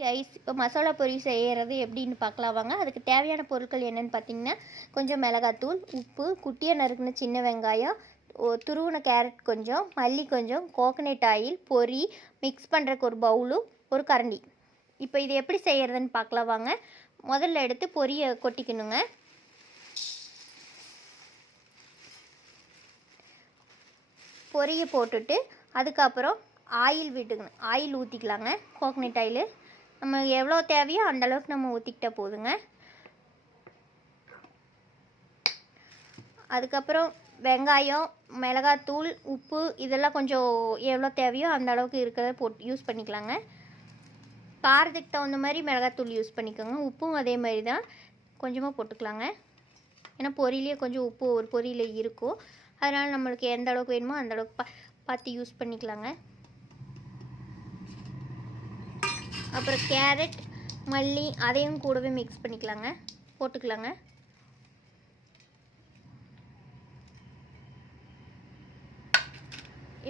Guys, இப்போ மசாலா பொரி செய்கிறது எப்படின்னு பார்க்கலாம் வாங்க. அதுக்கு தேவையான பொருட்கள் என்னென்னு பார்த்தீங்கன்னா, கொஞ்சம் மிளகாத்தூள், உப்பு, குட்டியாக நறுக்குன சின்ன வெங்காயம், துருவின கேரட் கொஞ்சம், மல்லி கொஞ்சம், கோகனட் ஆயில், பொரி, மிக்ஸ் பண்ணுறதுக்கு ஒரு பவுலு, ஒரு கரண்டி. இப்போ இது எப்படி செய்கிறதுன்னு பார்க்கலாம் வாங்க. முதல்ல எடுத்து பொரியை கொட்டிக்கணுங்க. பொரியை போட்டுட்டு அதுக்கப்புறம் ஆயில் விட்டுக்கணும். ஆயில் ஊற்றிக்கலாங்க. கோகனட் ஆயில் நம்ம எவ்வளோ தேவையோ அந்தளவுக்கு நம்ம ஊற்றிக்கிட்டால் போதுங்க. அதுக்கப்புறம் வெங்காயம், மிளகாத்தூள், உப்பு இதெல்லாம் கொஞ்சம் எவ்வளோ தேவையோ அந்த அளவுக்கு இருக்கிறத போட்டு யூஸ் பண்ணிக்கலாங்க. காரத்துக்கு தகுந்த மாதிரி மிளகாத்தூள் யூஸ் பண்ணிக்கோங்க. உப்பும் அதே மாதிரி தான் கொஞ்சமாக போட்டுக்கலாங்க. ஏன்னா பொரியிலே கொஞ்சம் உப்பு ஒரு பொரியில் இருக்கும். அதனால் நம்மளுக்கு எந்த அளவுக்கு வேணுமோ அந்த அளவுக்கு பார்த்து யூஸ் பண்ணிக்கலாங்க. அப்புறம் கேரட், மல்லி அதையும் கூடவே மிக்ஸ் பண்ணிக்கலாங்க, போட்டுக்கலாங்க.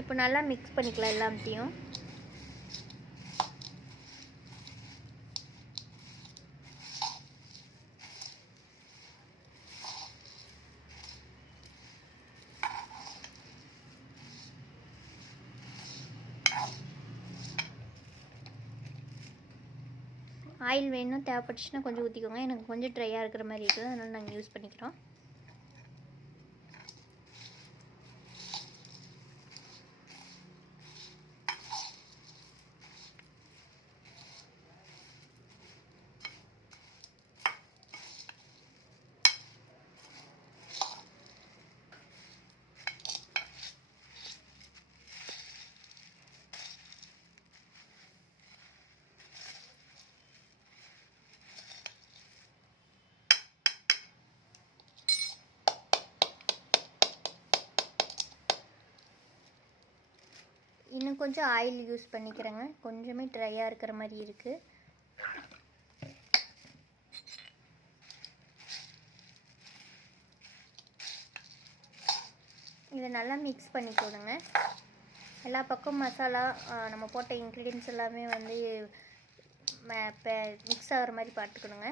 இப்போ நல்லா மிக்ஸ் பண்ணிக்கலாம் எல்லாத்தையும். ஆயில் வேணும் தேவைப்பட்டுச்சுன்னா கொஞ்சம் ஊற்றிக்கோங்க. எனக்கு கொஞ்சம் ட்ரையாக இருக்கிற மாதிரி இருக்குது, அதனால் நாங்கள் யூஸ் பண்ணிக்கிறோம். இன்னும் கொஞ்சம் ஆயில் யூஸ் பண்ணிக்கிறேங்க. கொஞ்சமே ட்ரையாக இருக்கிற மாதிரி இருக்குது. இதை நல்லா மிக்ஸ் பண்ணி போடுங்க. எல்லா பக்கம் மசாலா நம்ம போட்ட இன்க்ரீடியன்ஸ் எல்லாமே வந்து மிக்ஸ் ஆகிற மாதிரி பார்த்துக்கணுங்க.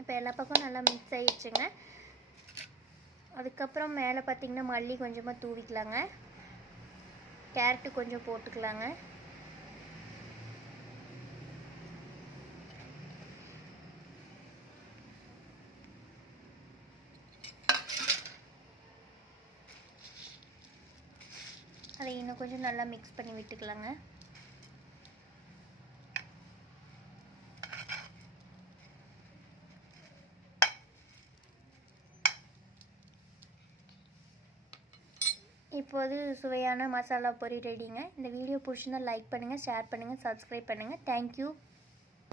இப்போ எல்லா பக்கம் நல்லா மிக்ஸ் ஆகிடுச்சுங்க. அதுக்கப்புறம் மேலே பார்த்திங்கன்னா மல்லி கொஞ்சமாக தூவிக்கலாங்க. கேரட்டு கொஞ்சம் போட்டுக்கலாங்க. அதை இன்னும் கொஞ்சம் நல்லா மிக்ஸ் பண்ணி விட்டுக்கலாங்க. இப்போது சுவையான மசாலா பொரி ரெடிங்க. இந்த வீடியோ பிடிச்சிருந்தா லைக் பண்ணுங்கள், ஷேர் பண்ணுங்கள், சப்ஸ்கிரைப் பண்ணுங்கள். தேங்க்யூ.